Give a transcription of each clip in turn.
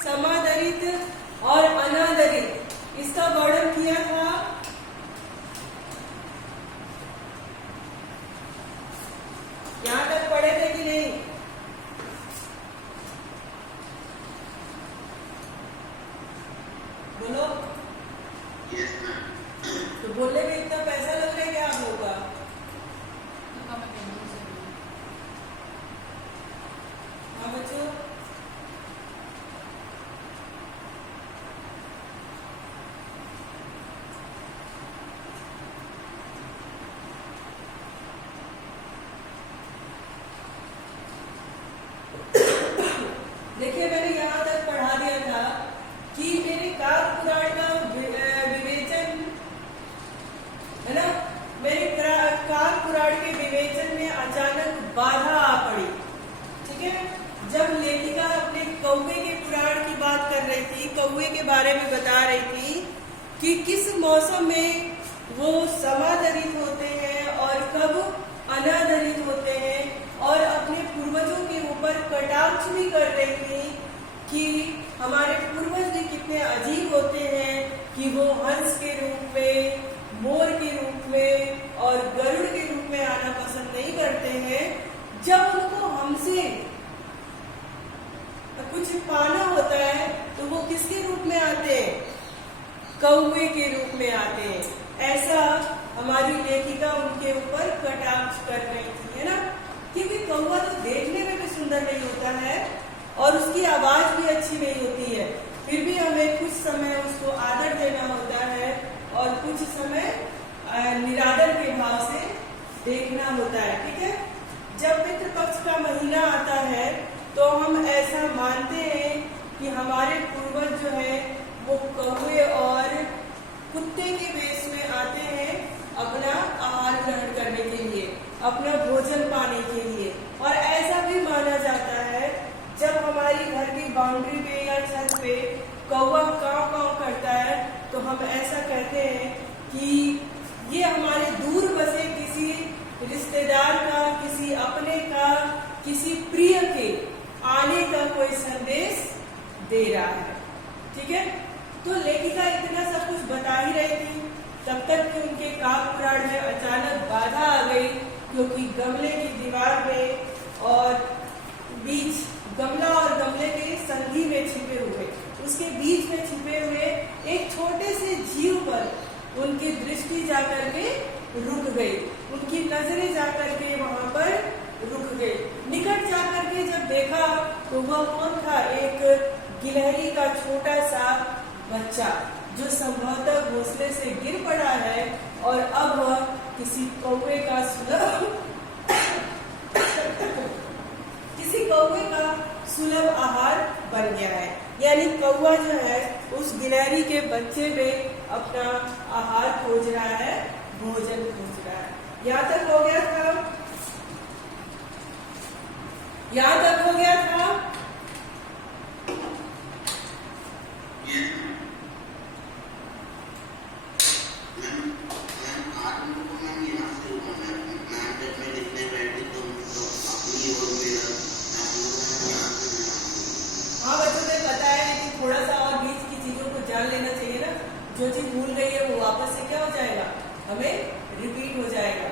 समादरित और अनादरित, इसका वर्णन किया था। यहां तक पढ़े थे कि नहीं? बोलो। Yes, ma'am. तो बोलने में इतना पैसा लग रहा है क्या आप लोगों का? हाँ बच्चों, देखिए मैंने यहाँ तक पढ़ा दिया था कि मेरे काक पुराण का विवेचन है ना, मेरे काक पुराण के विवेचन में अचानक बाधा आ पड़ी। ठीक है, जब लेखिका अपने कौवे के पुराण की बात कर रही थी, कौवे के बारे में बता रही थी कि किस मौसम में वो समादरित होते हैं और कब अनादरित होते हैं, और अपने पूर्वजों के ऊपर कटाक्ष भी कर रही थी कि हमारे पूर्वज भी कितने अजीब होते हैं कि वो हंस के रूप में, मोर के रूप में और गरुड़ के रूप में आना पसंद नहीं करते हैं। जब उनको हमसे कुछ पाना होता है तो वो किसके रूप में आते हैं? कौवे के रूप में आते हैं। ऐसा हमारी लेखिका उनके ऊपर कटाक्ष कर रही थी, है ना, क्योंकि कौवा तो देखने में भी सुंदर नहीं होता है और उसकी आवाज भी अच्छी नहीं होती है, फिर भी हमें कुछ समय उसको आदर देना होता है और कुछ समय निरादर के भाव से देखना होता है। ठीक है, जब पितृ पक्ष का महीना आता है तो हम ऐसा मानते हैं कि हमारे पूर्वज जो है वो कौवे और कुत्ते के वेश में आते हैं अपना आहार ग्रहण करने के लिए, अपना भोजन पाने के लिए। और ऐसा भी माना जाता है जब हमारी घर की बाउंड्री पे या छत पे कौवा काव काव करता है तो हम ऐसा कहते हैं कि ये हमारे दूर बसे किसी रिश्तेदार का, किसी अपने का, किसी प्रिय के आने का कोई संदेश दे रहा है। ठीक है, तो लेखिका इतना सब कुछ बता ही रही थी तब तक कि उनके काक पुराण में अचानक बाधा आ गई, क्योंकि गमले की दीवार में और बीच, गमला और गमले के संधि में छिपे हुए, उसके बीच में छिपे हुए एक छोटे से जीव पर उनकी दृष्टि जाकर के रुक गई, उनकी नजरें जाकर के वहां पर रुक गई। निकट जाकर के जब देखा तो वह कौन था? एक गिलहरी का छोटा सा बच्चा जो संभवतः घोंसले से गिर पड़ा है और अब वह किसी कौवे का सुलभ आहार बन गया है। यानी कौवा जो है उस गिलहरी के बच्चे में अपना आहार खोज रहा है, भोजन खोज रहा है। यहाँ तक हो गया था? यहाँ तक हो गया था? हाँ बच्चों को पता है, लेकिन थोड़ा सा और बीच की चीजों को जान लेना चाहिए ना। जो चीज भूल गई है वो वापस से क्या हो जाएगा, हमें रिपीट हो जाएगा।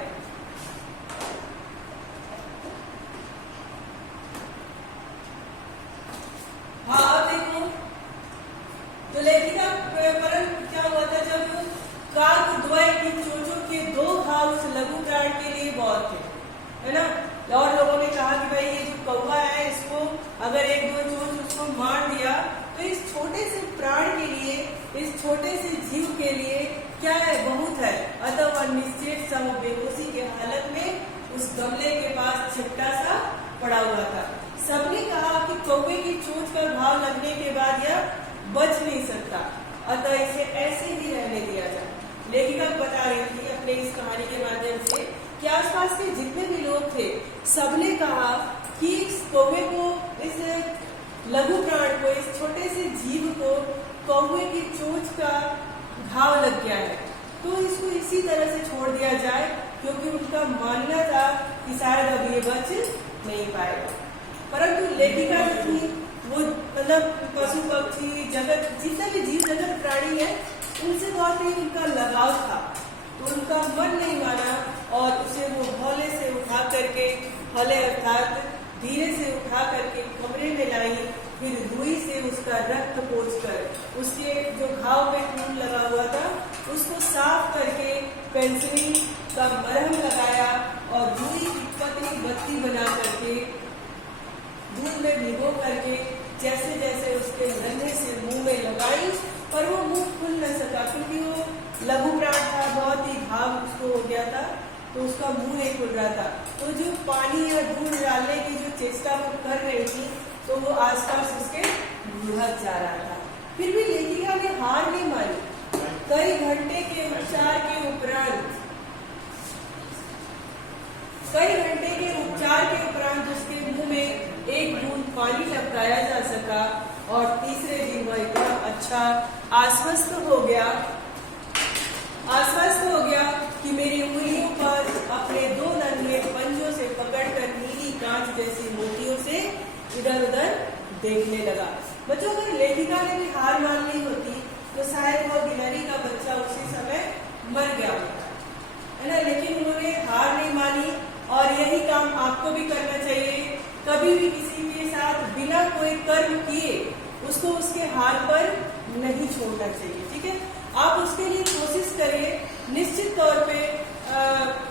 हाँ अब देखो, तो लेखिका परम क्या हुआ था जब काक द्वय की चोंचों के 2 घाव उस लघु प्राण के लिए बहुत थे, है ना। और लोगों ने कहा कि भाई ये जो कौवा है इसको अगर 1-2 चोंच उसको मार दिया तो इस छोटे से प्राण के लिए, इस छोटे से जीव के लिए क्या है, बहुत है। अतः वह निश्चेत सा बेहोशी के हालत में उस गमले के पास चिपटा सा पड़ा हुआ था। सबने कहा कि कौवे की चोंच पर घाव लगने के बाद यह बच नहीं सकता, अतः इसे ऐसे ही रहने दिया जाए। लेखिका बता रही थी अपने इस कहानी के माध्यम से कि आसपास के जितने भी लोग थे सबने कहा कि इस कौवे को, इस लघु प्राण को, इस छोटे से जीव को कौवे की चोंच का घाव लग गया है, तो इसको इसी तरह से छोड़ दिया जाए, क्योंकि उनका मानना था कि शायद अब ये बच नहीं पाएगा। परंतु लेखिका जो थी वो मतलब पशु पक्षी जगत जितने भी जीव जगत प्राणी है उनसे बहुत ही उनका लगाव था, तो उनका मन नहीं माना और उसे वो हौले से उठा करके, हौले अर्थात धीरे से उठा करके कमरे में लाई, फिर रुई से उसका रक्त पोंछकर उसके जो घाव पे खून लगा हुआ था उसको साफ करके पेंसिलिन का मरहम लगाया और रुई की पतली बत्ती बना करके दूध में भिगो करके जैसे जैसे उसके नन्हे से मुंह में लगाई, पर वो मुंह खुल न सका क्योंकि वो लघु प्राण था, बहुत ही घाव उसको हो गया था, तो उसका मुंह नहीं खुल रहा था। तो जो पानी या दूध डालने की जो चेष्टा वो कर रही थी तो वो आसपास उसके बुढ़क जा रहा था। फिर भी लेखिका ने हार नहीं मानी। कई घंटे के उपचार के उपरांत उसके मुंह में एक बूंद पानी टपकाया जा सका और तीसरे दिन वह इतना अच्छा आश्वस्त हो गया कि मेरी उंगलियों पर अपने दो नन्हे पंजों से पकड़कर नीली कांच जैसी मोतियों से इधर उधर देखने लगा। बच्चों, अगर लेखिका ने भी हार मान ली होती तो शायद वह गिलहरी का बच्चा उसी समय मर गया होता, है ना। लेकिन उन्होंने हार नहीं मानी और यही काम आपको भी करना चाहिए। कभी भी किसी के साथ बिना कोई कर्म किए उसको उसके हार पर नहीं छोड़ना चाहिए, ठीक है। आप उसके लिए कोशिश करिए, निश्चित तौर पे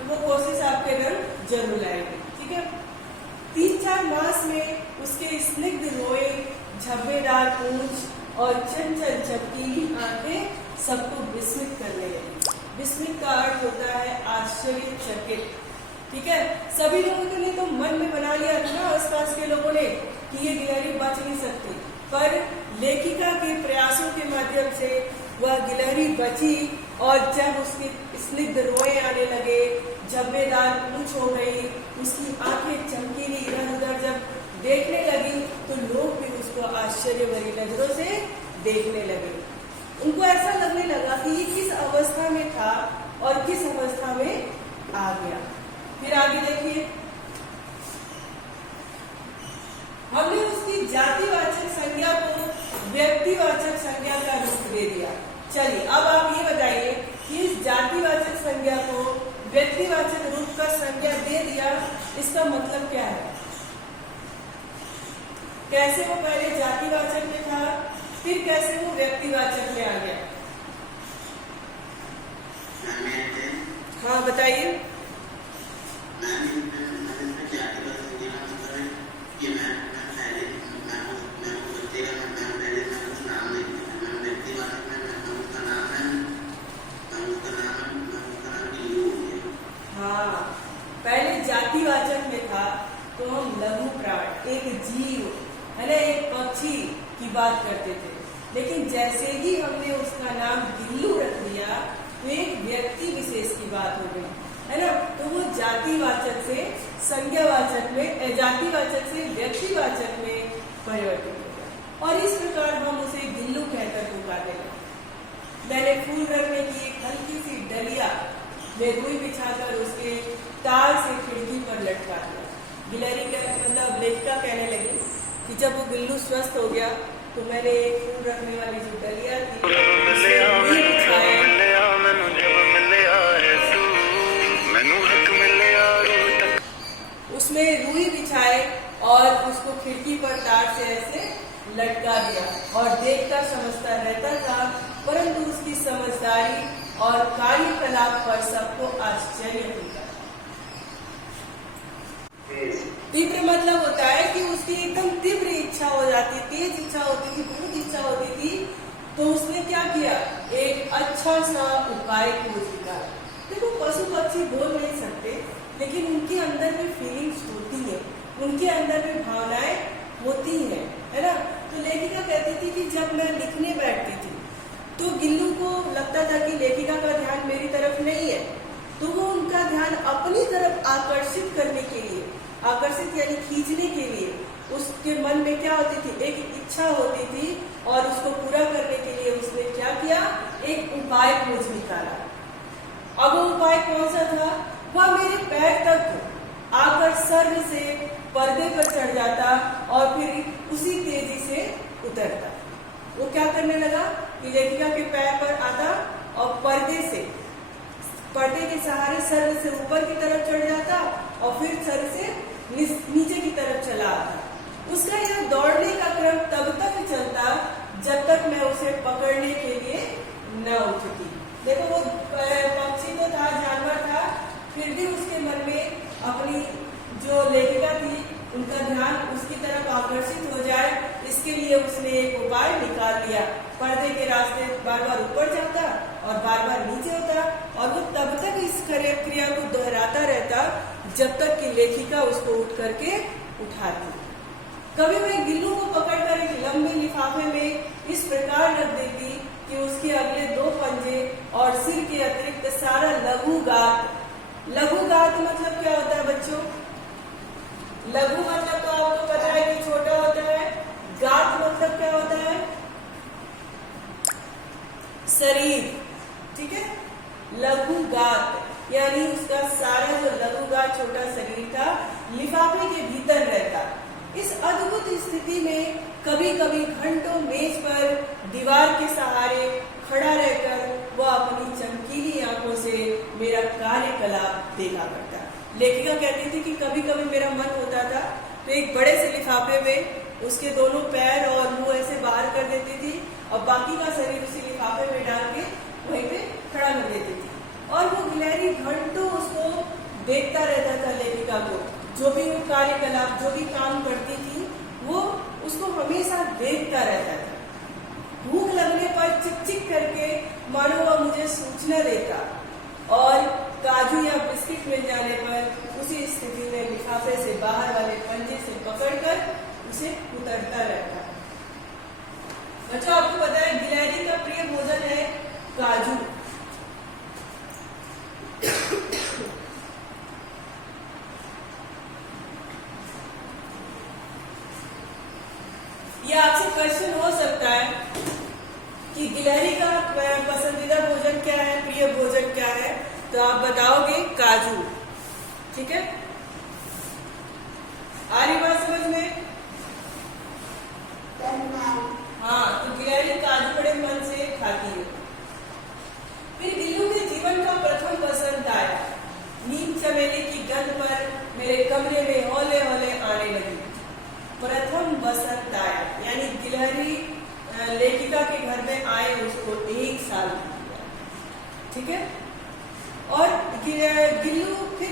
वो कोशिश आपके रंग जरूर लाएगी, ठीक है। 3-4 मास में उसके स्निग्ध रोए, झब्बेदार पूंछ और चंचल चमकीली आंखें सबको विस्मित करने लगी। विस्मित का अर्थ होता है आश्चर्यचकित, ठीक है। सभी लोगों ने तो मन में बना लिया था ना, आसपास के लोगों ने, कि ये गिलहरी बच नहीं सकती, पर लेखिका के प्रयासों के माध्यम से वह गिलहरी बची और जब उसके स्निग्ध रोए आने लगे, झब्बेदार पूंछ हो गई, उसकी आंखें चमकीली इधर उधर जब देखने लगी तो लोग भी उसको आश्चर्य भरी नजरों से देखने लगे। उनको ऐसा लगने लगा कि ये किस अवस्था में था और किस अवस्था में आ गया। फिर आगे देखिए, हमने उसकी जातिवाचक संज्ञा को व्यक्तिवाचक संज्ञा का रूप दे दिया। चलिए अब आप ये बताइए कि इस जातिवाचक संज्ञा को व्यक्तिवाचक रूप का संज्ञा दे दिया, इसका मतलब क्या है? कैसे वो पहले जातिवाचक में था, फिर कैसे वो व्यक्तिवाचक में आ गया? हाँ बताइए। पहले जातिवाचक में था तो हम लघु प्राण, एक जीव है ना, एक पक्षी की बात करते थे, लेकिन जैसे ही हमने उसका नाम गिल्लू रख दिया तो एक व्यक्ति विशेष की बात हो गई, है ना। तो वो जातिवाचक से संज्ञावाचक में, जातिवाचक से व्यक्तिवाचक में परिवर्तित हो गया और इस प्रकार हम उसे गिल्लू कहकर पुकारने लगे। मैंने फूल रखने की एक हल्की सी डलिया में रुई बिछाकर उसके तार से खिड़की पर लटका दिया। गिलहरी का मतलब लेखिका कहने लगी कि जब वो गिल्लू स्वस्थ हो गया तो मैंने एक फूल रखने वाली जो डलिया थी उसमें रुई बिछाए और उसको खिड़की पर तार से ऐसे लटका दिया और देखता समझता रहता था, परंतु उसकी समझदारी और कार्यकलाप पर सबको आश्चर्य होता। तीव्र मतलब होता है कि उसकी एकदम तीव्र इच्छा हो जाती, तेज इच्छा होती थी, बहुत इच्छा होती थी, तो उसने क्या किया, एक अच्छा सा उपाय खोज निकाला। देखो पशु पक्षी बोल नहीं सकते, लेकिन उनके अंदर में फीलिंग्स होती है, उनके अंदर में भावनाएं होती हैं, है ना। तो लेखिका कहती थी कि जब मैं लिखने बैठती थी तो गिल्लू को लगता था कि लेखिका का ध्यान मेरी तरफ नहीं है, तो वो उनका ध्यान अपनी तरफ आकर्षित करने के लिए, आकर्षित यानी खींचने के लिए उसके मन में क्या होती थी, एक इच्छा होती थी और उसको पूरा करने के लिए उसने क्या किया, एक उपाय खोज निकाला। अब वो उपाय कौन सा था, वह मेरे पैर तक आकर सर से पर्दे पर चढ़ जाता और फिर उसी तेजी से उतरता। वो क्या करने लगा कि लेखिका के पैर पर आता और पर्दे के सहारे सर से ऊपर की तरफ चढ़ जाता और फिर सर से नीचे की तरफ चला आता। उसका यह दौड़ने का क्रम तब तक चलता जब तक मैं उसे पकड़ने के लिए न उठती। देखो वो पक्षी तो था, जानवर था, फिर भी उसके मन में अपनी जो लेखिका थी उनका ध्यान उसकी तरफ आकर्षित हो जाए, इसके लिए उसने एक उपाय निकाल लिया। पर्दे के रास्ते बार बार ऊपर जाता और बार बार नीचे होता और वो तब तक इस क्रिया को दोहराता रहता जब तक कि लेखिका उसको उठ करके उठाती। कभी मैं गिल्लू को पकड़कर एक लंबे लिफाफे में इस प्रकार रख देती कि उसके अगले 2 पंजे और सिर के अतिरिक्त सारा लघुगात मतलब क्या होता है बच्चों? लघु मतलब तो आपको पता है कि छोटा होता है, गात मतलब क्या होता है? शरीर, ठीक है। लघुगात यानी उसका सारा जो लघुगात छोटा शरीर था लिफाफे के भीतर रहता। इस अद्भुत स्थिति में कभी कभी घंटों मेज पर दीवार के सहारे खड़ा रहकर वह अपनी चमकीली आंखों से मेरा कार्यकलाप देखा करता। लेखिका कहती थी कि कभी कभी मेरा मन होता था तो एक बड़े से लिफाफे में उसके दोनों पैर और मुंह ऐसे बाहर कर देती थी और बाकी का शरीर उसी लिफाफे में डाल के वहीं पे खड़ा कर देती थी और वो गिलहरी घंटों उसको देखता रहता था। लेखिका को जो भी वो कार्यकलाप, जो भी काम करती थी, वो उसको हमेशा देखता रहता था। भूख लगने पर चिक चिक करके मानो वह मुझे सूचना देता और काजू या बिस्किट मिल जाने पर उसी स्थिति में लिफाफे से बाहर वाले पंजे से पकड़कर उसे उतरता रहता। बच्चों आपको पता है गिलहरी का प्रिय भोजन है काजू। ये आपसे क्वेश्चन हो सकता है कि गिलहरी का पसंदीदा भोजन क्या है, प्रिय भोजन क्या है? तो आप बताओगे काजू, ठीक है। आ रही बात समझ में? हाँ, तो गिलहरी काजू बड़े मन से खाती है। फिर गिल्लू के जीवन का प्रथम वसंत आया। नीम चमेली की गंध पर मेरे कमरे में हौले हौले आने लगी। प्रथम वसंत आया यानी गिलहरी लेखिका के घर में आए उसको 1 साल, ठीक है। और गिल्लू के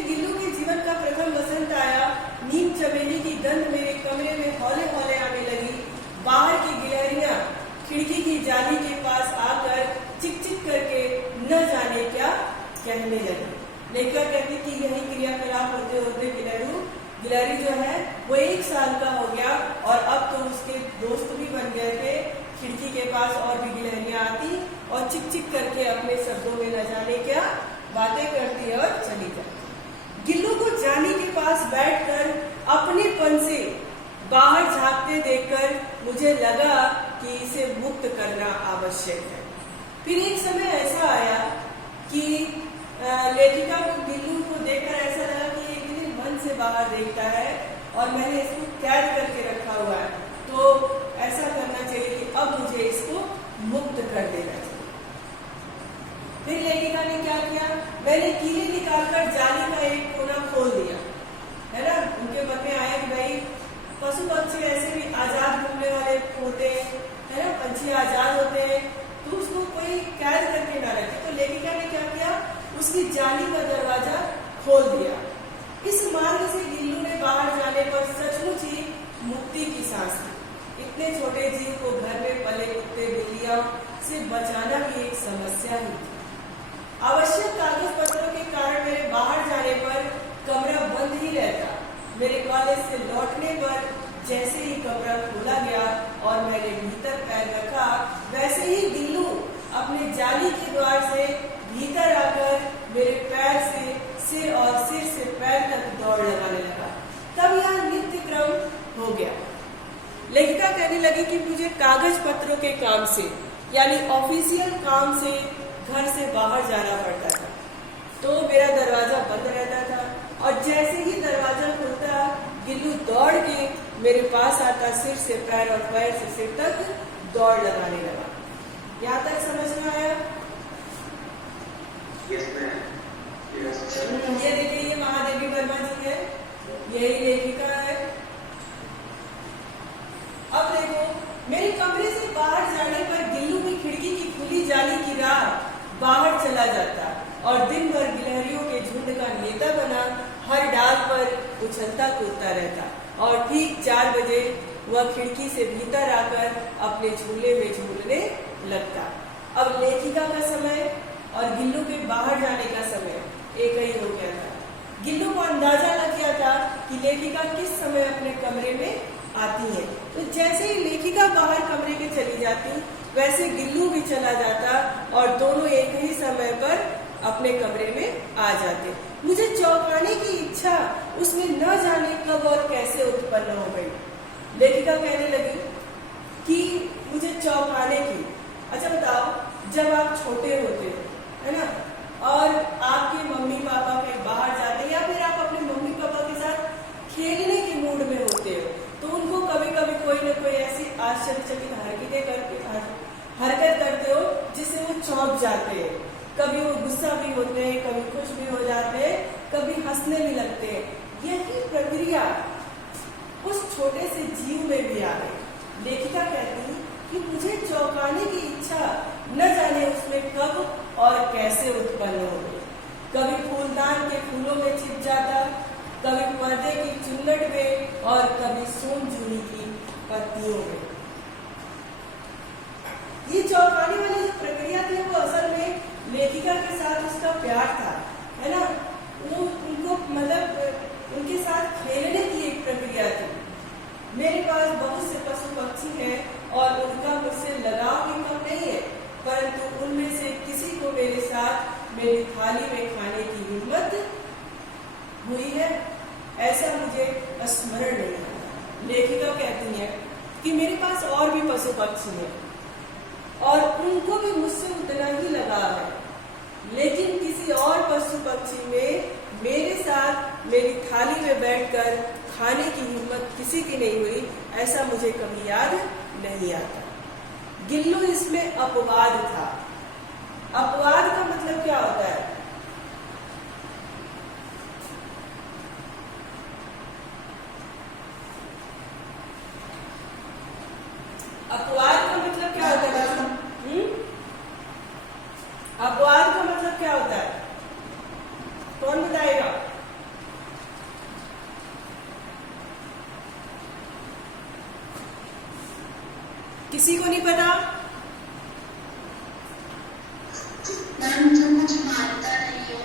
जीवन का प्रथम वसंत आया। नीम चमेली की गंध मेरे कमरे में हौले हौले आने लगी। बाहर की गिलहरियां खिड़की की जाली के पास आकर चिक चिक करके न जाने क्या कहने लगी। लेखिका कहती कि यही क्रियाकलाप होते होते गिलहरी जो है वो 1 साल का हो गया और अब तो उसके दोस्त भी बन गए थे। खिड़की के पास और भी गिलहरियां आती और चिक चिक करके अपने शब्दों में न जाने क्या बातें करती और चली जाती। गिल्लू को जानी के पास बैठकर अपनेपन से बाहर झांकते देखकर मुझे लगा कि इसे मुक्त करना आवश्यक है। फिर एक समय ऐसा आया कि लेखिका को गिल्लू को देखकर ऐसा लगा कि ये कितने मन से बाहर देखता है और मैंने इसको कैद करके रखा हुआ है, तो ऐसा करना चाहिए कि अब मुझे इसको मुक्त कर देना चाहिए। फिर लेखिका ने क्या किया, मैंने कीली निकालकर जाली का एक कोना खोल दिया, है ना। उनके मन में आया कि भाई पशु पक्षी ऐसे भी आजाद घूमने वाले होते हैं, है ना, पंछी आजाद होते हैं, तो उसको कोई कैद करके ना रखे। तो लेखिका ने क्या किया, उसकी जाली का दरवाजा खोल दिया। इस मार्ग से गिल्लू ने बाहर जाने पर सचमुच ही मुक्ति की सांस ली। इतने छोटे जीव को घर में पले कुत्ते बिल्लियों से बचाना भी एक समस्या ही थी। आवश्यक कागज पत्रों के कारण मेरे बाहर जाने पर कमरा बंद ही रहता। मेरे कॉलेज से लौटने पर जैसे ही कमरा खोला गया और मैंने भीतर पैर रखा, वैसे ही गिल्लू अपने जाली के द्वार से भीतर आकर मेरे पैर से सिर और सिर से पैर तक दौड़ लगाने लगा। तब यह नित्य क्रम हो गया। लेखिका कहने लगी कि मुझे कागज पत्रों के काम से यानी ऑफिशियल काम से घर से बाहर जाना पड़ता था, तो मेरा दरवाजा बंद रहता था और जैसे ही दरवाजा खुलता गिल्लू दौड़ के मेरे पास आता, सिर से पैर और पैर से सिर तक दौड़ लगाने लगा। यहाँ तक समझ में आया? Yes, ma'am. Yes, sir. ये देखिए, ये महादेवी वर्मा जी है, यही लेखिका है। अब देखो, मेरे कमरे से बाहर जाने पर गिल्लू की खिड़की की खुली जाली की राह बाहर चला जाता और दिन भर गिलहरियों के झुंड का नेता बना हर डाल पर उछलता कूदता रहता और ठीक 4 बजे वह खिड़की से भीतर आकर अपने झूले में झूलने लगता। अब लेखिका का समय और गिल्लू के बाहर जाने का समय एक ही हो गया था। गिल्लू को अंदाजा लग गया था कि लेखिका किस समय अपने कमरे में आती है। तो जैसे ही लेखिका बाहर कमरे में चली जाती, वैसे गिल्लू भी चला जाता और दोनों एक ही समय पर अपने कमरे में आ जाते। मुझे चौंकाने की इच्छा उसमें न जाने कब और कैसे उत्पन्न हो गई। लेखिका कहने लगी कि मुझे चौंकाने की। अच्छा बताओ, जब आप छोटे होते हो, है ना, और आपके मम्मी पापा कहीं बाहर जाते हैं या फिर आप अपने मम्मी पापा के साथ खेलने के मूड में होते हो, तो उनको कभी कभी कोई न कोई ऐसी आश्चर्यचकित हरकत करते हो जिससे वो चौंक जाते हैं। कभी वो गुस्सा भी होते हैं, कभी खुश भी हो जाते हैं, कभी हंसने भी लगते हैं। यही प्रक्रिया उस छोटे से जीव में भी आ गई। लेखिका कहती कि मुझे चौंकाने की इच्छा न जाने उसमें कब और कैसे उत्पन्न हो गई। कभी फूलदान के फूलों में छिप जाता, कभी पर्दे की चुन्नट में और कभी सोन जूही की पत्तियों में। ये चौंकाने वाली जो प्रक्रिया थी वो असल में लेखिका के साथ उसका प्यार था, है ना। वो उनको मतलब उनके साथ खेलने की एक प्रक्रिया थी। मेरे पास बहुत से पशु पक्षी हैं और उनका मुझसे लगाव भी कम नहीं है, परंतु उनमें से किसी को मेरे साथ मेरी थाली में खाने की हिम्मत हुई है, ऐसा मुझे स्मरण नहीं आता। लेखिका कहती है कि मेरे पास और भी पशु पक्षी हैं और उनको भी मुझसे उतना ही लगाव है, लेकिन किसी और पशु पक्षी में मेरे साथ मेरी थाली में बैठकर खाने की हिम्मत किसी की नहीं हुई, ऐसा मुझे कभी याद नहीं आता। गिल्लू इसमें अपवाद था। अपवाद का मतलब क्या होता है? अपवाद का मतलब क्या होता है? अपवाद का मतलब क्या होता है? कौन बताएगा? किसी को नहीं पता? जो कुछ मानता नहीं है।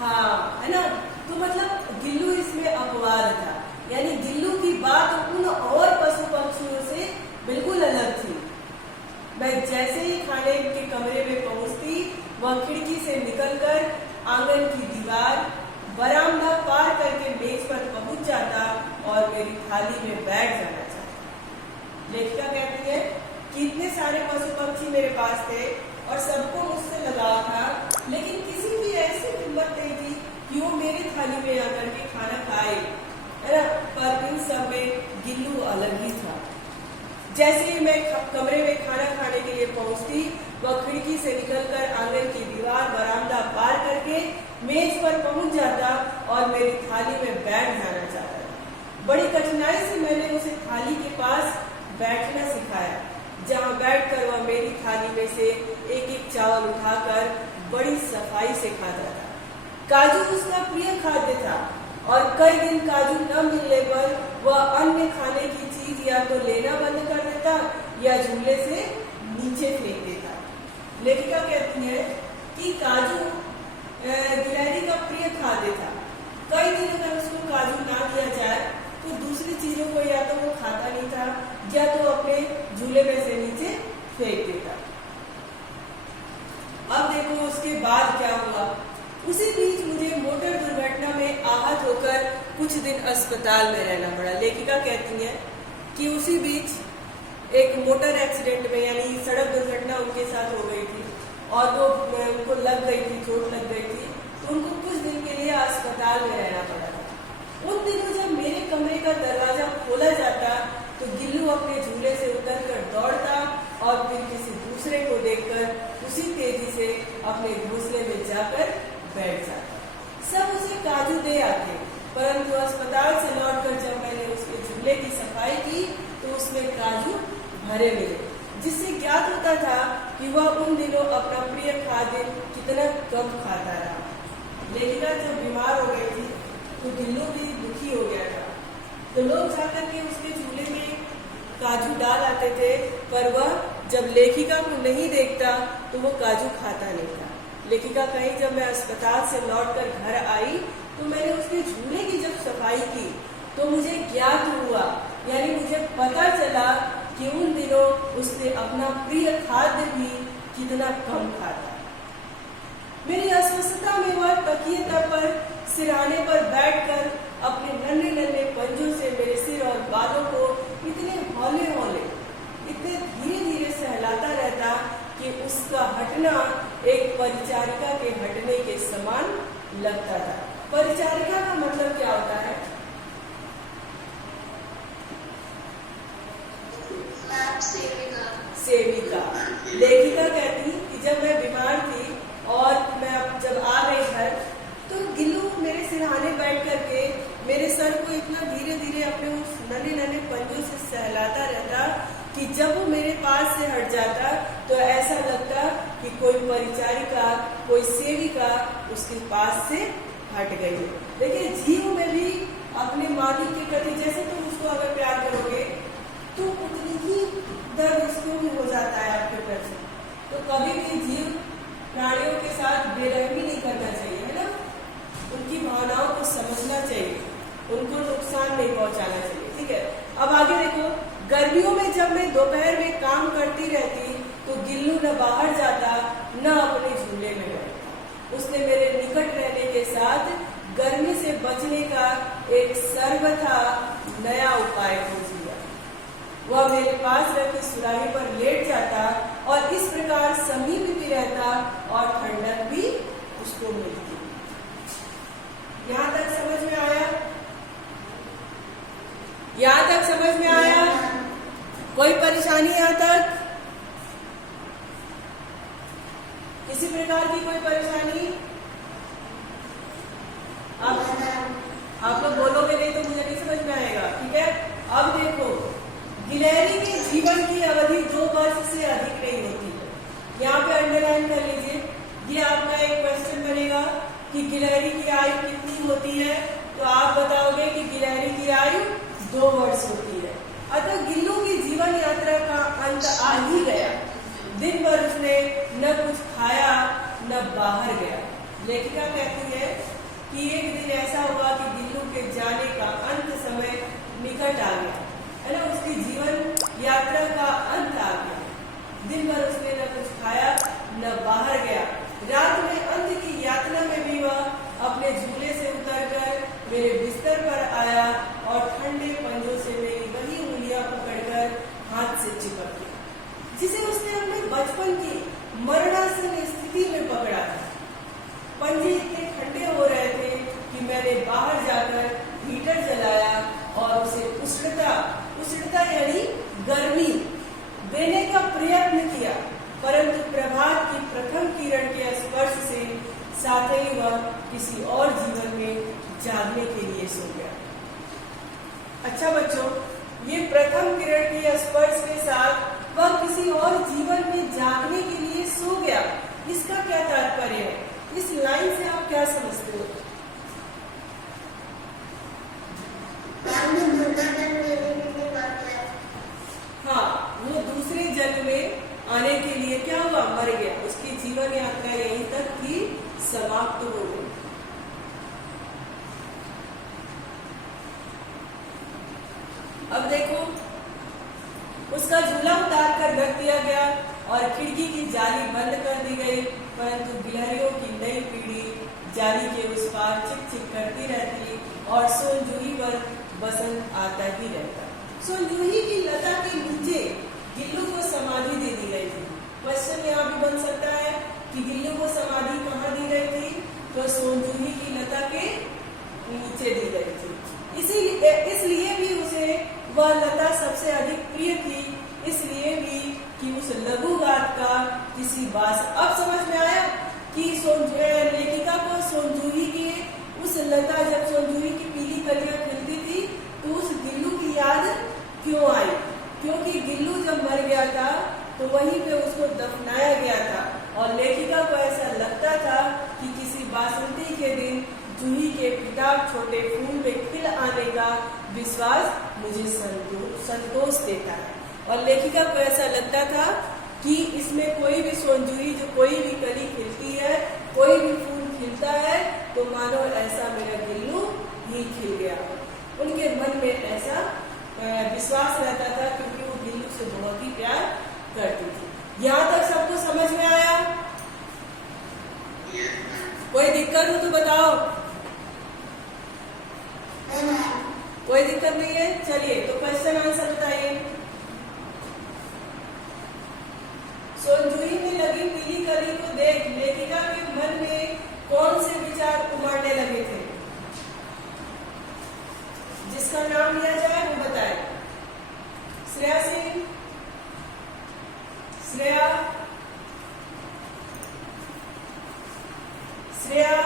हाँ, है ना। तो मतलब गिल्लू इसमें अपवाद था, यानी गिल्लू की बात उन और पशु पक्षियों से बिल्कुल अलग थी। मैं जैसे ही खाने के कमरे में पहुंचती, वह खिड़की से निकलकर आंगन की दीवार, बरामदा पार करके मेज पर पहुंच जाता और मेरी थाली में बैठ जाना चाहता। लेखिका कहती है कि इतने सारे पशु पक्षी मेरे पास थे और सबको मुझसे लगाव था, लेकिन किसी की ऐसी हिम्मत नहीं थी कि वो मेरी थाली में आकर के खाना खाए, है ना। पर इन सब में गिल्लू अलग ही था। जैसे ही मैं कमरे में खाना खाने के लिए पहुंचती, वह खिड़की से निकलकर आंगन की दीवार, बरामदा पार करके मेज पर पहुंच जाता और मेरी थाली में बैठ जाना चाहता। बड़ी कठिनाई से मैंने उसे थाली के पास बैठना सिखाया, जहां बैठकर वह मेरी थाली में से एक एक चावल उठाकर बड़ी सफाई से खाता था। काजू उसका प्रिय खाद्य था और कई दिन काजू न मिलने पर वह अन्य खाने की चीज या तो लेना बंद कर देता या झूले से नीचे फेंक देता। लेखिका कहती है कि काजू गिलहरी का प्रिय खाद्य था। कई दिन अगर उसको काजू ना दिया जाए तो दूसरी चीजों को या तो वो खाता नहीं था या तो अपने झूले में से नीचे फेंक देता। अब देखो उसके बाद क्या हुआ। उसी बीच मुझे मोटर दुर्घटना में आहत होकर कुछ दिन अस्पताल में रहना पड़ा। लेखिका कहती है कि उसी बीच एक मोटर एक्सीडेंट में, यानी सड़क दुर्घटना उनके साथ हो गई थी और वो उनको लग गई थी, चोट लग गई थी, तो उनको कुछ दिन के लिए अस्पताल में रहना पड़ा था। उन दिनों जब मेरे कमरे का दरवाजा खोला जाता तो गिल्लू अपने झूले से उतरकर दौड़ता और फिर किसी दूसरे को देखकर उसी तेजी से अपने घोंसले में जाकर बैठ जाता। सब उसे काजू दे आते, परंतु अस्पताल से लौटकर जब मैंने उसके झूले की सफाई की तो उसमें काजू भरे मिले, जिससे ज्ञात होता था कि वह उन दिनों अपना प्रिय खाद्य कितना कम खाता रहा। लेखिका जब बीमार हो गई थी तो गिल्लू भी दुखी हो गया था, तो लोग जाकर के उसके झूले में काजू डाल आते थे, पर वह जब लेखिका को नहीं देखता तो वो काजू खाता नहीं था। लेखिका कहीं जब मैं अस्पताल से लौटकर घर आई तो मैंने उसके झूले की जब सफाई की तो मुझे ज्ञात हुआ, यानी मुझे पता चला कि उन दिनों उसने अपना प्रिय खाद्य भी कितना कम खाता। मेरी अस्वस्थता में वह तकिए पर सिरहाने पर बैठकर अपने नन्हे नन्हे पंजों से मेरे सिर और बालों को इतने हौले हौले, इतने धीरे धीरे सहलाता रहता कि उसका हटना एक परिचारिका के हटने के समान लगता था। परिचारिका का मतलब क्या होता है? सेविका। लेखिका कहती कि जब मैं बीमार थी और मैं जब आ गई घर तो गिल्लू मेरे सिरहाने बैठ करके मेरे सर को इतना धीरे धीरे अपने उस नन्हे नन्हे पंजों से सहलाता रहता कि जब वो मेरे पास से हट जाता तो ऐसा लगता कि कोई परिचारिका, कोई सेविका उसके पास से हट गई। देखिए, जीव में भी अपने मालिक के प्रति जैसे तुम उसको अगर प्यार करोगे तो उतनी ही दर्द उसको भी हो जाता है आपके प्रति। तो कभी भी जीव प्राणियों के साथ बेरहमी नहीं करना चाहिए, है ना। उनकी भावनाओं को समझना चाहिए, उनको नुकसान नहीं पहुंचाना चाहिए। ठीक है, अब आगे देखो। गर्मियों में जब मैं दोपहर में काम करती रहती तो गिल्लू न बाहर जाता न अपने झूले में बैठता। उसने मेरे निकट रहने के साथ गर्मी से बचने का एक सर्वथा नया उपाय खोज लिया। वह मेरे पास रखी सुराही पर लेट जाता और इस प्रकार समीप भी रहता और ठंडक भी उसको मिलती। यहाँ तक समझ में आया? यहाँ तक समझ में आया? कोई परेशानी यहाँ तक? किसी प्रकार की कोई परेशानी? आप लोग बोलोगे नहीं तो मुझे नहीं समझ में आएगा। ठीक है, अब देखो, गिलहरी के जीवन की अवधि 2 वर्ष से अधिक नहीं होती है। यहाँ पे अंडरलाइन कर लीजिए, ये आपका एक क्वेश्चन बनेगा कि गिलहरी की आयु कितनी होती है, तो आप बताओगे कि गिलहरी की आयु 2 वर्ष होती है। अतः गिल्लू की जीवन यात्रा का अंत आ ही गया। दिन भर उसने न कुछ खाया न बाहर गया। लेखिका कहती है कि एक दिन ऐसा हुआ कि गिल्लू के जाने का अंत समय निकट आ गया, है ना। उसकी जीवन यात्रा का अंत आ गया। दिन भर उसने न कुछ खाया न बाहर गया। रात में अंत की यात्रा में भी वह अपने झूले से उतरकर मेरे बिस्तर पर आया और ठंडे पंजों से मेरी वही उंगलियां पकड़कर हाथ से चिपक गया, जिसे उसने अपने बचपन की मरणासन स्थिति में पकड़ा था। पंजे इतने ठंडे हो रहे थे कि मैंने बाहर जाकर हीटर जलाया और उसे उष्णता यानी गर्मी देने का प्रयत्न किया, परंतु प्रभात की प्रथम किरण के स्पर्श से साथ ही वह किसी और जीवन में जागने के लिए सो गया। अच्छा बच्चों, ये प्रथम किरण के स्पर्श के साथ वह किसी और जीवन में जागने के लिए सो गया, इसका क्या तात्पर्य है? इस लाइन से आप क्या समझते हो? हाँ, वो दूसरे जन्म में आने के लिए क्या हुआ? मर गया। उसकी जीवन यात्रा यहीं तक ही समाप्त हो गई। अब देखो, उसका झूला उतार कर रख दिया गया और खिड़की की जाली बंद कर दी गई, परंतु गिलहरियों की नई पीढ़ी जाली के उस पार चिक चिक करती रहती और सोनजूही पर बसंत आता ही रहता। सोनजूही की लता के नीचे गिल्लू को समाधि दे दी गई थी। क्वेश्चन यहाँ भी बन सकता है कि गिल्लू को समाधि कहाँ दी गई थी? तो सोनजूही की लता के नीचे दी गई थी। लता सबसे अधिक प्रिय थी, इसलिए भी कि उस लघुगात का किसी बात। अब समझ में आया कि लेखिका को सोनजूही की उस लता, जब सोनजूही की पीली कलियां खिलती थी तो उस गिल्लू की याद क्यों आई? क्योंकि गिल्लू जब मर गया था तो वहीं पे उसको दफनाया गया था और लेखिका को ऐसा लगता था कि किसी बासंती के दिन जूही के पिता छोटे फूल में खिल आने का विश्वास मुझे संतोष देता है। और लेखिका को ऐसा लगता था कि इसमें कोई भी सोनजूही, जो कोई भी कली खिलती है, कोई भी फूल खिलता है तो मानो ऐसा मेरा गिल्लू ही खिल गया। उनके मन में ऐसा विश्वास रहता था क्योंकि वो गिल्लू से बहुत ही प्यार करती थी। यहाँ तक सबको समझ में आया? कोई दिक्कत हो तो बताओ। कोई दिक्कत नहीं है? चलिए तो क्वेश्चन आंसर बताइए। सोनजूही में लगी पीली कली को देख लेखिका के मन में कौन से विचार उमड़ने लगे थे? जिसका नाम लिया जाए वो बताए। श्रेया सिंह, श्रेया, श्रेया,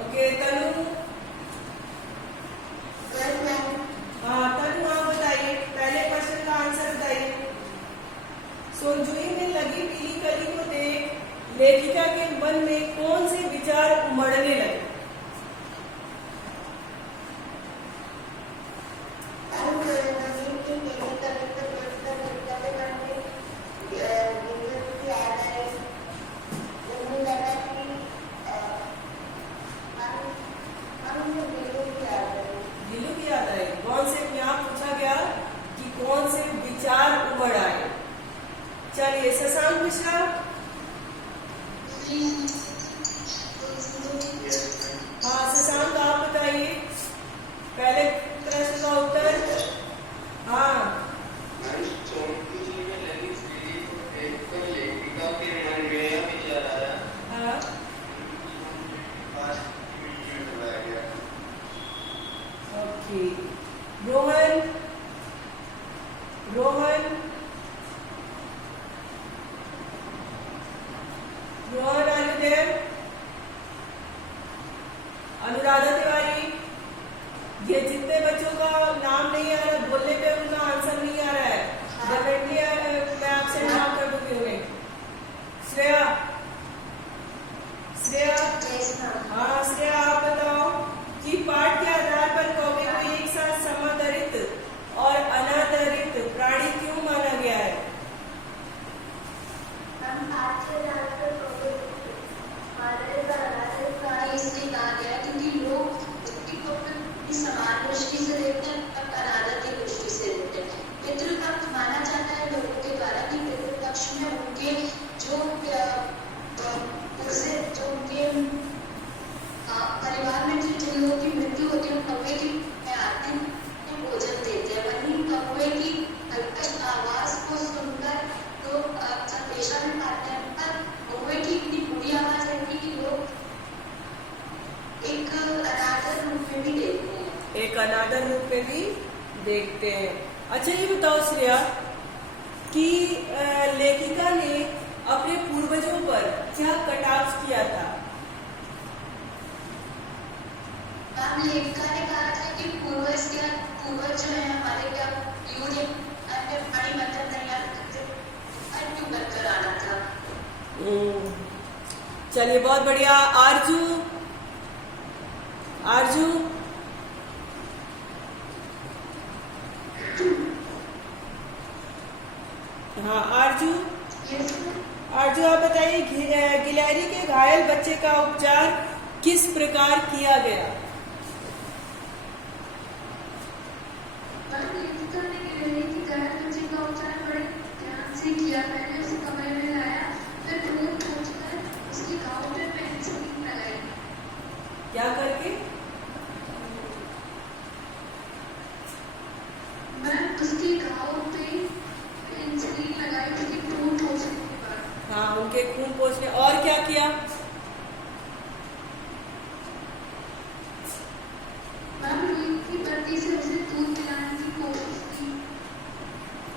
ओके। तनु, हाँ तनु आप बताइए, पहले क्वेश्चन का आंसर बताइए। सोनजूही में लगी पीली कली को देख लेखिका के मन में कौन से विचार उमड़ने लगे? गिल्लू की याद आई। कौन से, यहाँ पूछा गया कि कौन से विचार उमड़ आए। चलिए शशांक मिश्रा, हाँ शशांक आप बताइए पहले प्रश्न का उत्तर। हाँ सोनजूही में लगी पीली को देखकर लेखिका के मन में यह विचार आया। हाँ okay. Rohan, Rohan, Rohan are you there? Anuradha Tiwari, ये जितने बच्चों का नाम नहीं आ रहा, बोलने पे उनका आंसर नहीं आ रहा है, डेफिनेटली मैं आपसे नाम कर दूंगी उन्हें। श्रेया, श्रेया, हाँ श्रेया आप बताओ कि पाठ के आधार पर कौवे को एक साथ समादरित और अनादरित प्राणी क्यों माना गया है? इसलिए कहा गया क्योंकि लोग व्यक्ति को अपनी समान दृष्टि से देखते हैं और अनादर की दृष्टि से देखते हैं। पितृपक्ष माना जाता है लोगों के द्वारा कि पितृपक्ष में उनके जो उनके परिवार में जिन लोगों की मृत्यु होती है कौवे की आते हैं, भोजन देते हैं। वहीं कौवे की कर्कश आवाज को सुनकर लोग संदेशा में पाते हैं, पर कौवे की इतनी बुरी आवाज रहती है कि लोग एक अनादर रूप में भी देखते हैं। एक अनादर रूप में भी देखते हैं। अच्छा ये बताओ श्रेया कि लेखिका ने अपने पूर्वजों पर क्या कटाक्ष किया था? लेखिका ने कहा था कि पूर्वज जो है हमारे क्या पानी मतलब तैयार क्यों बनकर आना था। चलिए बहुत बढ़िया। आरजू, आरजू, हाँ आरजू, आरजू आप बताइए गिलहरी के घायल बच्चे का उपचार किस प्रकार किया गया? लेखिका ने गिलहरी के घायल बच्चे का उपचार बड़े ध्यान से किया। पहले उसे कमरे में लाया, फिर खून पोंछकर उसके घाव पे पेंसिल लगाई। क्या करके? उसके घाव पे पेंसिल लगाई, उसके खून पोंछने के बाद। हाँ उनके खून पोंछने। और क्या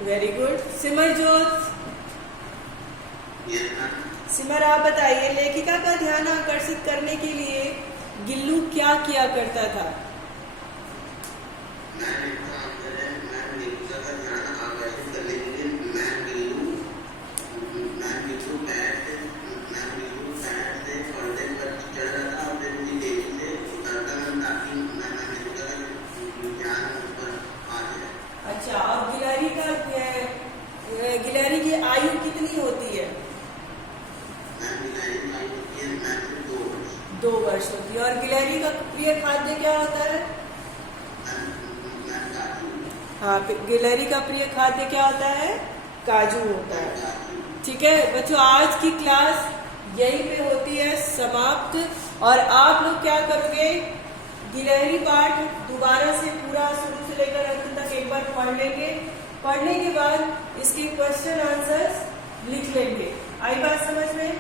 very good. Simarjot, yes ma'am. Simar आप बताइए, लेखिका का ध्यान आकर्षित करने के लिए गिल्लू क्या किया करता था? मैम इसका आंसर है, मैम लेखिका का ध्यान आकर्षित करने के लिए मैम गिल्लू पैर से पर्दे पर चढ़ रहा था और फिर उसी तेजी से उतरता था ताकि मैम लेखिका का ध्यान उस पर आ जाए। अच्छा, और गिलहरी की आयु कितनी होती है? मैम गिलहरी की आयु होती है मैम सिर्फ 2 वर्ष। 2 वर्ष होती है। और गिलहरी का प्रिय खाद्य क्या होता है? मैम काजू। हाँ, गिलहरी का प्रिय खाद्य क्या होता है? काजू होता है। ठीक है बच्चों, आज की क्लास यहीं पे होती है समाप्त। और आप लोग क्या करोगे, गिलहरी पाठ दोबारा से पूरा शुरू से लेकर अंत तक एक बार पढ़ लेंगे। पढ़ने के बाद इसके क्वेश्चन आंसर्स लिख लेंगे। आई बात समझ में?